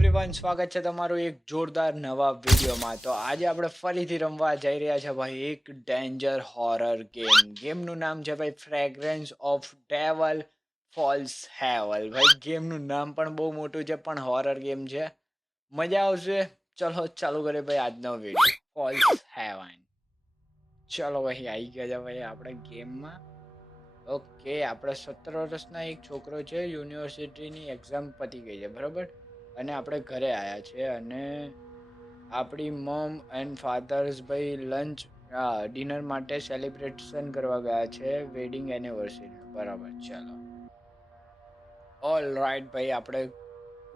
Everyone સ્વાગત છે તમારું એક જોરદાર નવા વિડીયોમાં. તો આજે આપણે ફરીથી રમવા જઈ રહ્યા છે ભાઈ, એક ડેન્જર હોરર ગેમ ગેમનું નામ છે ભાઈ ફ્રેગ્રન્સ ઓફ ડેવલ ફોલ્સ હેવલ ભાઈ ગેમનું નામ પણ બહુ મોટું છે, પણ હોરર ગેમ છે. મજા આવશે. ચલો, ચાલુ કરીએ ભાઈ આજનો વીડિયો ફોલ્સ હેવન ચલો ભાઈ આવી ગયા છે ભાઈ આપણે ગેમમાં ઓકે આપણે સત્તર વર્ષના એક છોકરો છે યુનિવર્સિટીની એક્ઝામ પતી ગઈ છે, બરાબર? અને આપણે ઘરે આવ્યા છે અને આપણી મમ એન્ડ ફાધર્સ ભાઈ લંચ ડિનર માટે સેલિબ્રેશન કરવા ગયા છે વેડિંગ એનિવર્સરી બરાબર, ચાલો. ઓલ રાઈટ ભાઈ, આપણે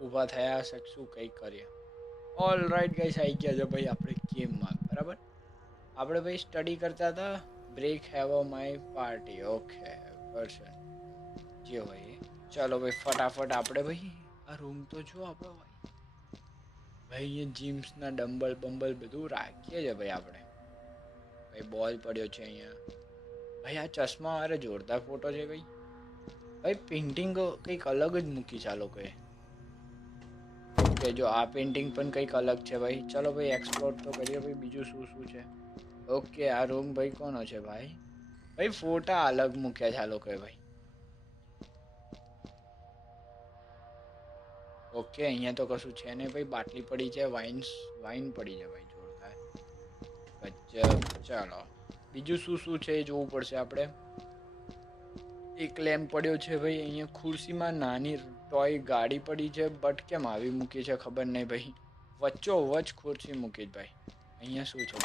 ઊભા થયા શું કંઈક કરીએ? ઓલ રાઈટ ગાઈસ આવી ગયા છે ભાઈ, આપણે ગેમમાં બરાબર? આપણે ભાઈ સ્ટડી કરતા હતા break have my party okay person જે હોય. ચાલો ભાઈ, ફટાફટ આપણે ભાઈ આ રૂમ તો જો આપણો ભાઈ. ભાઈ, અહીંયા જીમ્સના ડમ્બલ બંબલ બધું રાખીએ છે ભાઈ આપણે. ભાઈ બોલ પડ્યો છે અહીંયા. ભાઈ, આ ચશ્મા વાળો જોરદાર ફોટો છે ભાઈ. ભાઈ પેઇન્ટિંગ કંઈક અલગ જ મૂકી છે આ લોકોએ. ઓકે જો આ પેઇન્ટિંગ પણ કંઈક અલગ છે ભાઈ. ચલો ભાઈ એક્સપ્લોર તો કરીએ ભાઈ, બીજું શું શું છે? ઓકે આ રૂમ ભાઈ કોનો છે ભાઈ? ભાઈ ફોટા અલગ મૂક્યા છે આ લોકોએ ભાઈ. ઓકે, અહીંયા તો કશું છે નહીં. ભાઈ, બાટલી પડી છે, વાઇન્સ, વાઇન પડી છે ભાઈ, જોરદાર. ચાલો, બીજું શું શું છે એ જોવું પડશે આપણે. એક લેમ્પ પડ્યો છે ભાઈ, અહીંયા ખુરશીમાં નાની ટોય ગાડી પડી છે, બટ કેમ આવી મૂકી છે ખબર નહીં ભાઈ. વચ્ચો વચ ખુરશી મૂકી ભાઈ. અહીંયા શું છે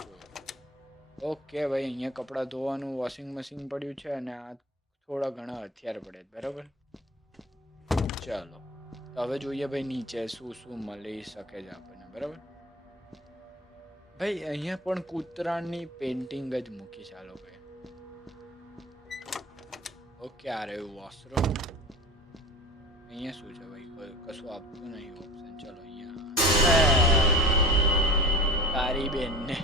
ઓકે ભાઈ, અહીંયા કપડાં ધોવાનું વોશિંગ મશીન પડ્યું છે, અને આ થોડા ઘણા હથિયાર પડે છે. બરાબર? ચાલો. હવે જોઈએ ભાઈ નીચે શું શું મળી શકે છે આપણને, બરાબર? ભાઈ, અહીંયા પણ કૂતરાની પેઇન્ટિંગ જ મૂકી છે ભાઈ. ઓકે આ રહ્યું વોશરૂમ અહીંયા શું છે ભાઈ? કશું આપતું નહીં ઓપ્શન ચલો અહીંયા. તારી બેનને.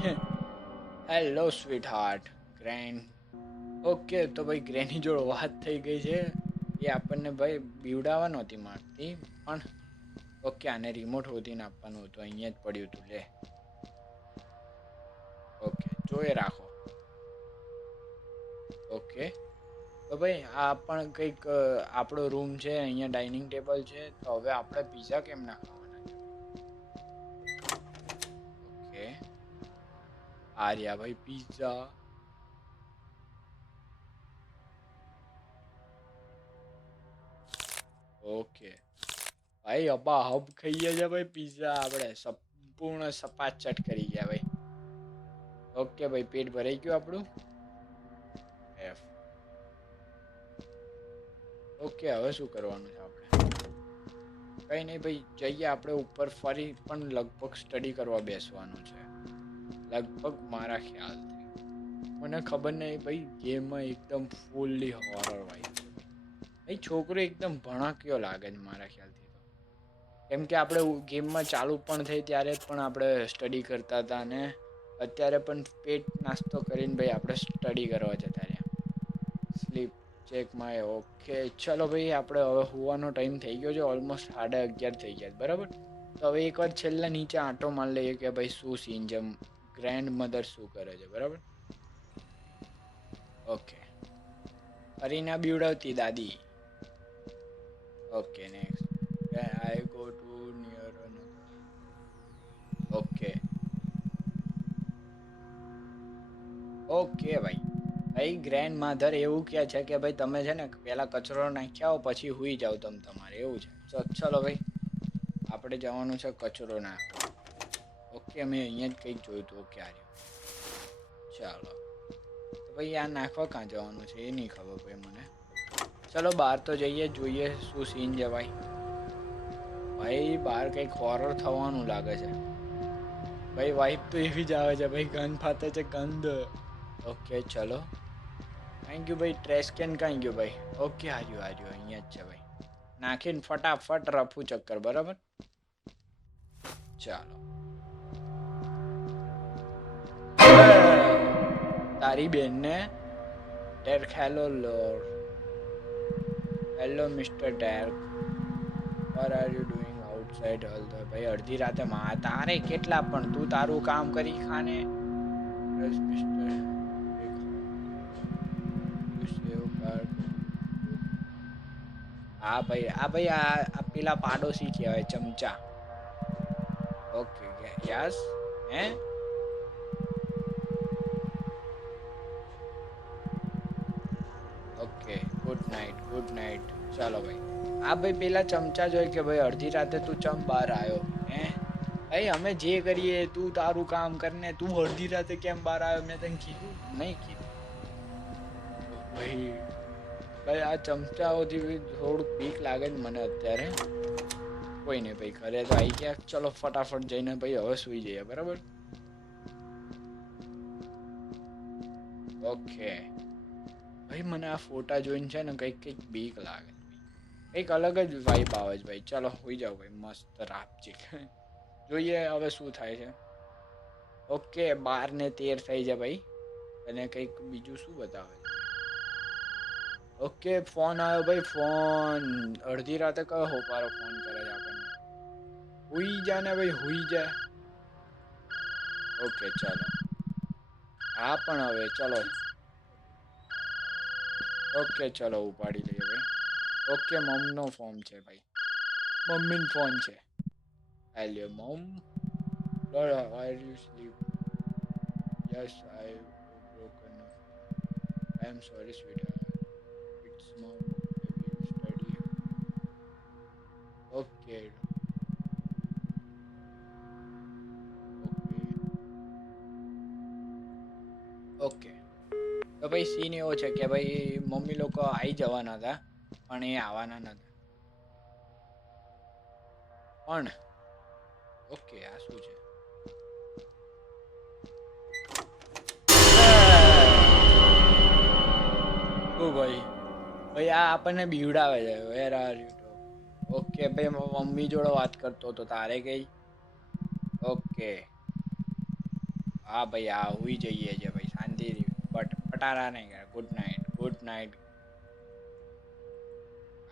Hello sweet heart grand okay તો ભાઈ ગ્રેની જોડે વાત થઈ ગઈ છે. એ આપણને ભાઈ બીવડાવવા નહોતી માંગતી પણ ઓકે આને રિમોટ હોતીને આપવાનું હતું, અહીંયા જ પડ્યું હતું, લે. ઓકે જોઈ રાખો. ઓકે તો ભાઈ, આ પણ કંઈક આપણો રૂમ છે, અહીંયા ડાઇનિંગ ટેબલ છે, તો હવે આપણે પીઝા કેમ ના ખાવાના છે? ઓકે આર્યા ભાઈ પીઝા ઓકે. ભાઈ, અબા, હબ ખાઈએ છે ભાઈ પીઝા આપણે. સંપૂર્ણ સપાચટ કરી ગયા ભાઈ. ઓકે ભાઈ, પેટ ભરાઈ ગયું આપણું. એફ ઓકે, હવે શું કરવાનું છે આપણે? કંઈ નહીં ભાઈ, જઈએ આપણે ઉપર ફરી પણ લગભગ સ્ટડી કરવા બેસવાનું છે. લગભગ મારા ખ્યાલથી. મને ખબર નહીં ભાઈ ગેમમાં એકદમ ફૂલ્લી હોરર વાઇફ ભાઈ, છોકરો એકદમ ભણાક્યો લાગે છે મારા ખ્યાલથી તો. કેમ કે આપણે ગેમમાં ચાલુ પણ થઈ ત્યારે પણ આપણે સ્ટડી કરતા હતા અને અત્યારે પણ પેટ નાસ્તો કરીને ભાઈ આપણે સ્ટડી કરવા જતા રહ્યા. સ્લીપ ચેક માય ઓકે ચલો ભાઈ, આપણે હવે હોવાનો ટાઈમ થઈ ગયો છે ઓલમોસ્ટ સાડા અગિયાર થઈ ગયા બરાબર? તો હવે એકવાર છેલ્લા નીચે આંટો મારી લઈએ કે ભાઈ શું સીન છે ગ્રેન્ડ મધર શું કરે છે, બરાબર? ઓકે ફરીના બીવડાવતી દાદી. Okay next I go to near okay okay ભાઈ. ભાઈ ગ્રેન્ડ માધર એવું કહે છે કે ભાઈ, તમે છે ને પહેલાં કચરો નાખ્યા પછી હુઈ જાઓ તમે તમારે. એવું છે. તો ચલો ભાઈ. આપણે જવાનું છે કચરો નાખવા. ઓકે મેં અહીંયા જ કંઈક જોયું હતું ઓકે આ ચાલો. તો ભાઈ, આ નાખવા ક્યાં જવાનું છે? એ નહીં ખબર ભાઈ મને. ચલો બહાર તો જઈએ, જોઈએ શું સીન છે ભાઈ, બહાર કંઈક હોરર થવાનું લાગે છે. ભાઈ વાઇફ તો એવી જ આવે છે, ભાઈ, ગંધ ફાતે છે, ગંધ. ઓકે ચલો. થેન્ક યુ ભાઈ ટ્રેશ કેન કાંઈ ગયું, ભાઈ. ઓકે હાર્યું હાર્યું, અહીંયા જ છે, ભાઈ. નાખીને ફટાફટ રફું ચક્કર, બરાબર? ચાલો. તારી બેનને ટેર ખેલો Lord hello mister Derek where are you doing out all the ભાઈ અડધી રાતે માં તારે કેટલા પણ તું તારું કામ કરી ખાને મિસ્ટર. હા ભાઈ આ ભાઈ આ પેલા પાડોશી કહેવાય ચમચા okay yes hey okay good night good night ચાલો ભાઈ. આ ભાઈ પેલા ચમચા જોઈ કે ભાઈ અડધી રાતે તું ચમ બહાર આવ્યો? હે? ભાઈ, અમે જે કરીએ, તું તારું કામ કરને, તું અડધી રાતે કેમ બહાર આવ્યો? મેં તને કીધું. નહીં કીધું. ભાઈ ભાઈ, આ ચમચાઓથી થોડુંક બીક લાગે ને મને અત્યારે. કોઈ નહીં ભાઈ, ઘરે તો આવી ગયા. ચલો, ફટાફટ જઈને ભાઈ હવે સુઈ જઈએ, બરાબર? ઓકે. ભાઈ, મને આ ફોટા જોઈને છે ને કંઈક કંઈક બીક લાગે. કંઈક અલગ જ વાઇબ આવે છે ભાઈ. ચાલો, હોઈ જાઓ ભાઈ. મસ્ત રાપચીક જોઈએ હવે શું થાય છે. ઓકે, બાર ને તેર થઈ જાય ભાઈ. અને કંઈક બીજું શું બતાવે છે? ઓકે, ફોન આવ્યો ભાઈ, ફોન. અડધી રાતે કયો હોપારો ફોન કરે છે આપણને? હુઈ જા ને ભાઈ, હુઈ જા. ઓકે, ચાલો. હા, પણ હવે ચલો. ઓકે, ચાલો, ઉપાડી લઈએ ભાઈ. ઓકે મમનો ફોન છે ભાઈ મમ્મીનો ફોન છે હેલો મમ are you sleep? Yes, I broken. I am sorry, sweetheart. It's mom. I will study. Okay. Okay તો ભાઈ સીન એવો છે કે ભાઈ મમ્મી લોકો આવી જવાના હતા પણ એ આવવાના નથી. પણ, ઓકે, આ શું છે? ઓ ભાઈ? ભાઈ, આ આપણને બીવડાવે છે. વેર આર યુ ઓકે, ભાઈ મમ્મી જોડે વાત કરતો હતો તારે કઈ? ઓકે. હા, ભાઈ, આ હુઈ જઈએ છે, ભાઈ શાંતિથી બટ પટારા નહીં કરે. ગુડ નાઇટ ગુડ નાઇટ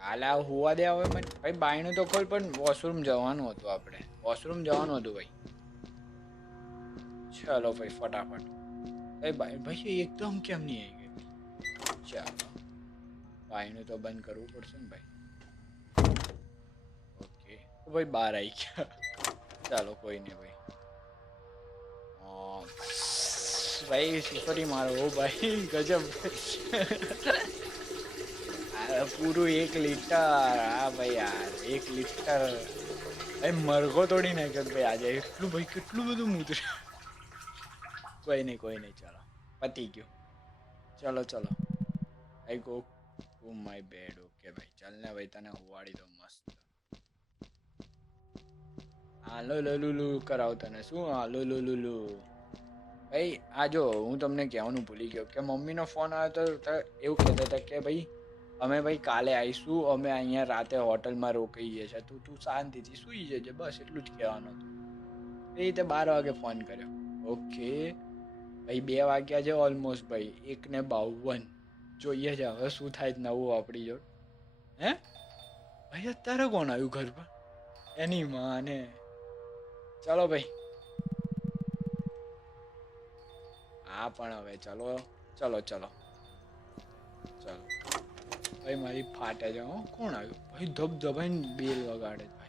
હાલ હોવા દે હવે મને ભાઈ બાયણું તો ખોલ, પણ વોશરૂમ જવાનું હતું આપણે. વોશરૂમ જવાનું હતું ભાઈ. ચલો ભાઈ, ફટાફટ. ભાઈ ભાઈ ભાઈ એકદમ કેમ નહીં આવી ગઈ? ચાલો. બાયણું તો બંધ કરવું પડશે ને ભાઈ. ઓકે. ભાઈ બહાર આવી ગયા. ચાલો, કોઈ નહીં ભાઈ. ભાઈ સુસરી મારો ભાઈ, ગજબ. પૂરું એક લીટર. હા ભાઈ યાર એક લીટર. ભાઈ મરઘો તોડી નાખ્યો ભાઈ આજે. એટલું ભાઈ કેટલું બધું મૂત્ર. કોઈ નહીં કોઈ નહીં, ચાલો. પતી ગયું. ચલો ચલો. I go to my bed okay ભાઈ. ચાલ ને ભાઈ, તને હોવાડી દો મસ્ત. હાલો લલુલુ કરાવ તને. શું? હાલો લલુલુ ભાઈ, આ જો, હું તમને કહેવાનું ભૂલી ગયો કે મમ્મીનો ફોન આવ્યો તો, એવું કહેતા હતા કે ભાઈ અમે ભાઈ કાલે આવીશું અમે અહીંયા રાતે હોટલમાં રોકાઈએ છીએ. તું તું શાંતિથી સૂઈ જજે, બસ એટલું જ કહેવાનું હતું. એ રીતે બાર વાગે ફોન કર્યો. ઓકે. ભાઈ, બે વાગ્યા છે ઓલમોસ્ટ ભાઈ. એક ને બાવન. જોઈએ છે હવે શું થાય નવું આપણી જોડ. હે? ભાઈ, અત્યારે કોણ આવ્યું ઘર પર? એની માને. ચાલો ભાઈ. હા, પણ હવે ચલો. ચલો ચલો. ભાઈ, મારી ફાટે છે, હો. કોણ આવ્યું? ભાઈ ધબ ધબાઈને બેલ વગાડે ભાઈ.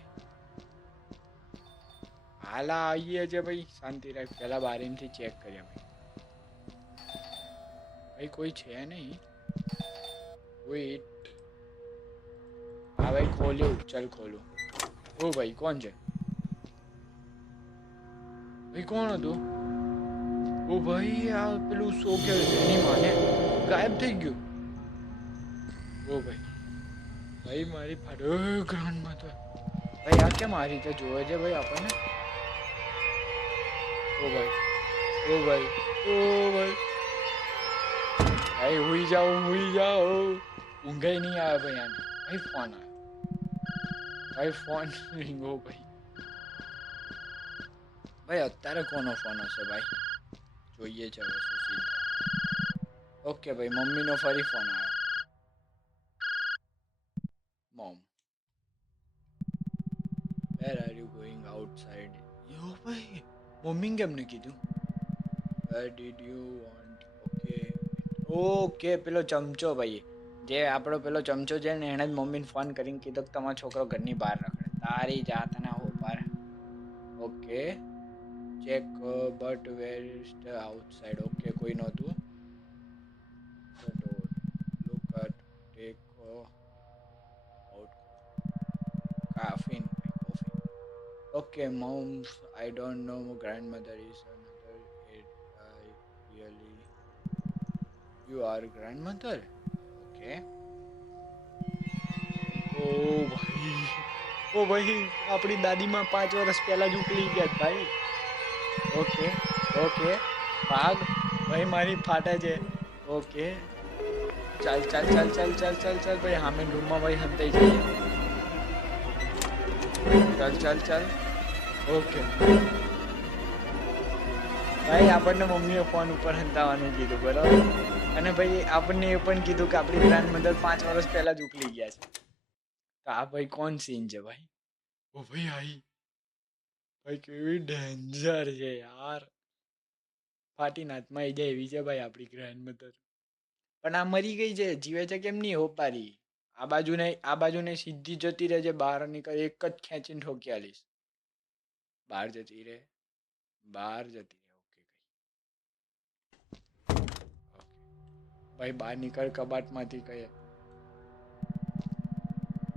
હાલા આવીએ છે, ભાઈ. શાંતિ રાખ. પેલા બારીમથી ચેક કરીએ, ભાઈ. ભાઈ, કોઈ છે નહીં. વેઇટ હા, ભાઈ, ખોલ્યું. ચાલ, ખોલું. ઓ, ભાઈ, કોણ છે? ભાઈ, કોણ હતું? ઓ, ભાઈ, આ પેલું શો કે માને ગાયબ થઈ ગયું. ઓ ભાઈ. ભાઈ મારી ફાડો ગ્રાઉન્ડમાં તો. ભાઈ આ કેમ આ રીતે જોવે છે ભાઈ આપણને? ઓ ભાઈ ઓ ભાઈ ઓ ભાઈ. ભાઈ હુઈ જાઓ હુઈ જાઓ. ઊંઘાઈ નહીં આવે ભાઈ આને ભાઈ ફોન આવ્યો ભાઈ ફોન રીંગો ભાઈ. ભાઈ અત્યારે કોનો ફોન હશે ભાઈ? જોઈએ છે હવે શું ઓકે ભાઈ મમ્મીનો ફરી ફોન આવ્યો. મમ્મી કેમને કીધું where did you want okay okay પેલો ચમચો ભાઈ જે આપણો પેલો ચમચો છે ને એણે જ મમ્મીને ફોન કરીને કીધું કે તમારો છોકરો ઘરની બહાર રખડે તારી જાતના હો બહાર okay check but where is the outside okay કોઈ નહોતું okay, moms, i don't know grandmother is another, it, i really, you are grandmother? Okay. ઓ ભાઈ ઓ ભાઈ આપણી દાદીમાં પાંચ વર્ષ પહેલા જ ઉકલી ગયા ભાઈ. ઓકે ઓકે ભાગ. ભાઈ, મારી ફાટે છે. ઓકે ચાલ ચાલ ચાલ ચાલ ચાલ ચાલ ચાલ, ભાઈ, હામે રૂમમાં ભાઈ હંતાઈ જઈએ. ચાલ ચાલ ચાલ. ઓકે ભાઈ આપણને મમ્મીએ ફોન ઉપર હંતાવાનું કીધું બરાબર? અને ભાઈ આપણને એ પણ કીધું કે આપણી ગ્રાન્ડ મધર પાંચ વર્ષ પહેલા જ ઉકલી ગયા છે. તો આ ભાઈ કોણ સીન છે ભાઈ? ઓ ભાઈ આઈ ભાઈ કેવી ડેન્જર છે યાર. ફાટી નાથમાં આવી જાય એવી છે ભાઈ આપણી ગ્રાન્ડ મધર પણ આ મરી ગઈ છે જીવે છે કેમ નહીં હોપારી આ બાજુને આ બાજુને સીધી જતી રહે છે બહાર નીકળે એક જ ખેંચીને ઠોકી આલીશ. બહાર જતી રહે. બહાર જતી રહે ઓકે કઈ ભાઈ, બહાર નીકળ, કબાટમાંથી કહે.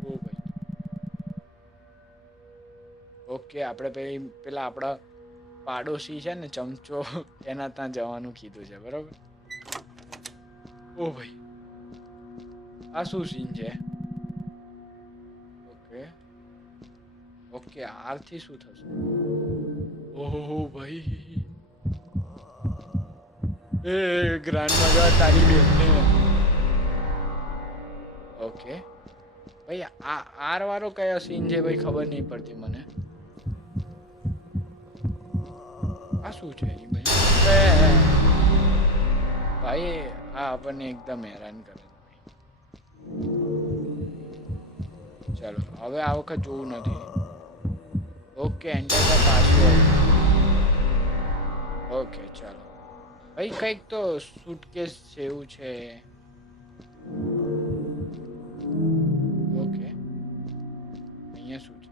ઓ ભાઈ. ઓકે આપણે પેલી, પેલા આપણા પાડોશી છે ને, ચમચો એના ત્યાં જવાનું કીધું છે, બરાબર? ઓ ભાઈ. આ શું સીન છે? આરથી શું થશે? ઓહો ભાઈ. એ ગ્રાન્ડ મગર તારી બેનને. ઓકે. ભાઈ આ આર વાળો કયો સીન છે ભાઈ? ખબર નહીં પડતી મને. આ શું છે ભાઈ? ભાઈ આ આપણને એકદમ હેરાન કરે ચાલો હવે આ વખત જોવું નથી. Okay enter the password okay ચાલો. ભાઈ, કંઈક તો સુટકેસ જેવું છે. ઓકે અહીંયા શું છે?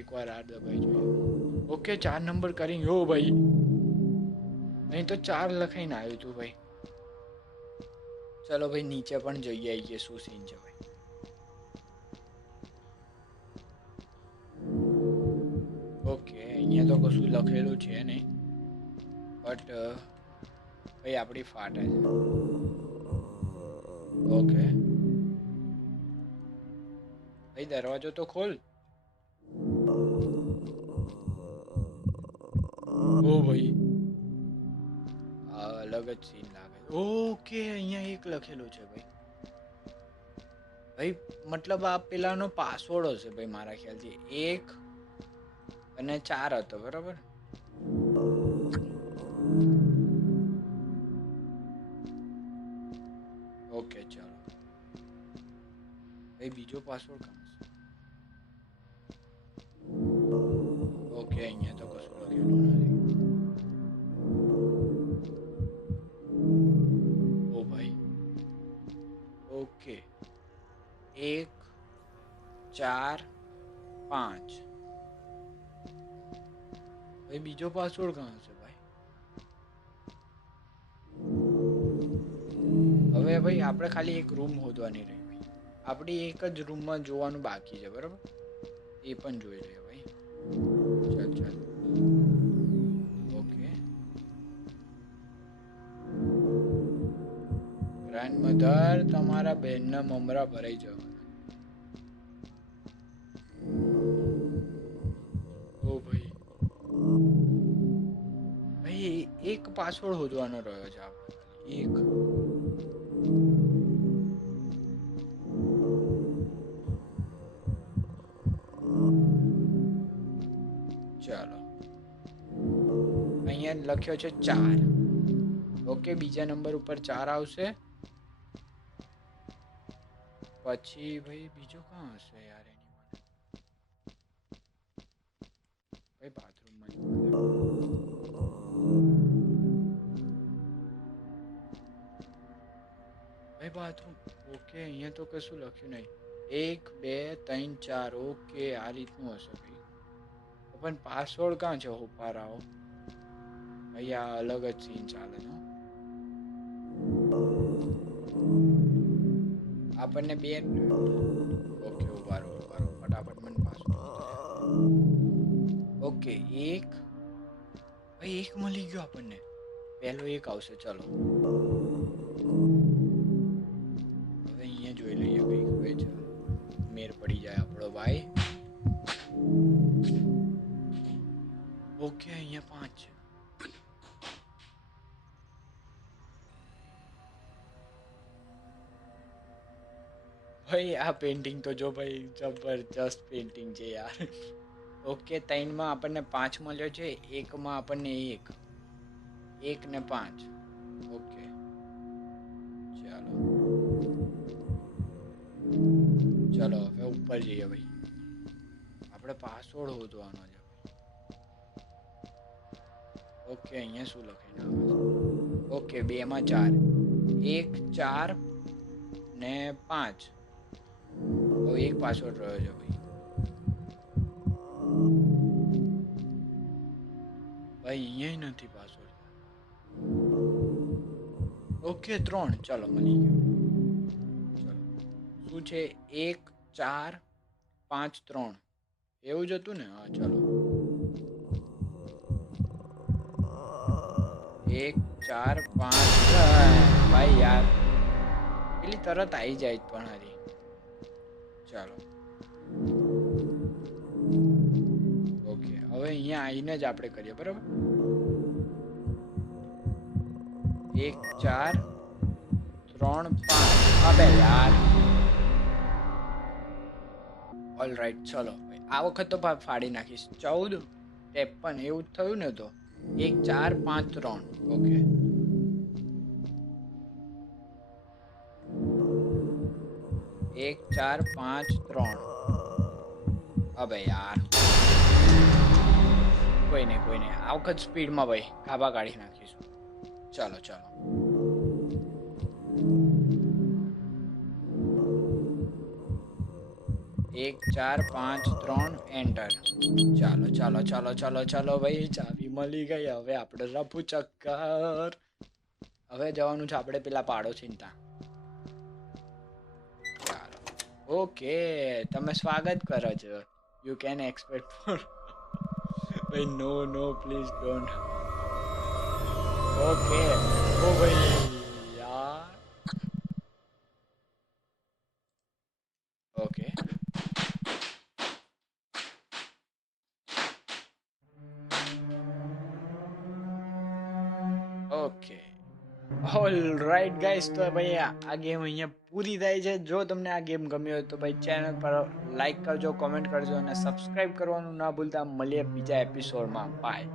એકવાર આ દબાઈ જોઈએ ઓકે ચાર નંબર કરી યો ભાઈ. અહીં તો ચાર લખાઈને આવ્યું તું ભાઈ. ચલો ભાઈ, નીચે પણ જઈ આવીએ, શું સીન છે ભાઈ? અહીંયા તો કશું લખેલું છે નહીં. બટ ભાઈ આપણી ફાટે છે ઓકે ભાઈ દરવાજો તો ખોલ. ઓ ભાઈ. અલગ જ સીન લાગે ઓકે અહીંયા એક લખેલું છે ભાઈ. ભાઈ મતલબ આ પેલાનો પાસવર્ડ હશે ભાઈ મારા ખ્યાલથી. એક અને ચાર હતો, બરાબર? ઓકે, ચાલો. ભાઈ, બીજો પાસવર્ડ કામ ઓકે, અહીંયા તો કશું લખેલું નથી. ઓ ભાઈ. ઓકે. એક, ચાર, પાંચ. ભાઈ બીજો પાસવર્ડ કहाँ છે ભાઈ? હવે ભાઈ, આપણે ખાલી એક રૂમ હોદવાની રહી. ભાઈ આપણી એક જ રૂમમાં જોવાનું બાકી છે, બરાબર? એ પણ જોઈ લઈએ ભાઈ. ચાલ ચાલ. ઓકે ગ્રાન્ડ મધર તમારા બહેનના મમરા ભરાઈ જવાના. એક પાસવર્ડ શોધવાનો રહ્યો છે આપણે. એક. ચાલો. અહીંયા લખ્યો છે ચાર. ઓકે બીજા નંબર ઉપર ચાર આવશે. પછી ભાઈ બીજું ક્યાં હશે યાર? બાથરૂમ ઓકે, અહીંયા તો કશું લખ્યું નહીં. એક, બે, ત્રણ, ચાર, ઓકે, આ રીતનું હશે ભાઈ. પણ પાસવર્ડ ક્યાં છે? હોપારાઓ આ અલગ જ સીન ચાલે છે આપણને બે ઓકે ઉભારો ઉભારો ઊભા ફટાફટ મને પાસવર્ડ ઓકે, એક. ભાઈ, એક મળી ગયો આપણને. પહેલો એક આવશે, ચલો. ભાઈ, આ પેઇન્ટિંગ તો જો ભાઈ જબરજસ્ત પેઇન્ટિંગ છે યાર. ઓકે ત્રણમાં આપણને પાંચ મળ્યો છે એકમાં આપણને એક. એક ને પાંચ. ઓકે ચાલો. ચાલો, હવે ઉપર જઈએ ભાઈ. આપણે પાસવર્ડ શોધવાનો છે. ઓકે અહીંયા શું લખીને આવે ઓકે બેમાં ચાર. એક, ચાર ને પાંચ. તો એક પાસવર્ડ રહ્યો છે ભાઈ. ભાઈ અહીંયા નથી પાસવર્ડ ઓકે ત્રણ. ચાલો, મળી ગયો. શું છે? એક, ચાર, પાંચ, ત્રણ. એવું જ હતું ને? હા, ચાલો. એક, ચાર, પાંચ. ભાઈ, યાર. પેલી તરત આવી જાય પણ હારી ચાલો. ઓકે હવે અહીંયા આવીને જ આપણે કરીએ, બરાબર? એક, ચાર, ત્રણ, પાંચ. અબે યાર. ઓલ રાઈટ ચલો. આ વખત તો ફાડી નાખીશ. ચૌદ, ત્રેપન, એવું જ થયું ને તો. એક, ચાર, પાંચ, ત્રણ. ઓકે એક, ચાર, પાંચ, ત્રણ. અબે યાર. કોઈ નહીં કોઈ નહીં આ વખત સ્પીડમાં ભાઈ ખાબા કાઢી નાખીશું. ચાલો ચાલો. એક, ચાર, પાંચ, ત્રણ એન્ટર ચાલો ચાલો ચાલો ચાલો ચાલો ભાઈ, ચાવી મળી ગઈ. હવે આપણે રફુ ચક્કર. હવે જવાનું છે આપણે પેલા પાડો ચિંતા ઓકે તમે સ્વાગત કરો છો. યુ કેન એક્સપેક્ટ ફોર ભાઈ no no please don't okay ઓ ભાઈ. રાઈટ ગાઈસ તો ભાઈ આ ગેમ અહીંયા પૂરી થાય છે. જો તમને આ ગેમ ગમ્યો હોય તો ભાઈ ચેનલ પર લાઈક કરજો કોમેન્ટ કરજો અને સબસ્ક્રાઇબ કરવાનું ના ભૂલતા. મળીએ બીજા એપિસોડમાં બાય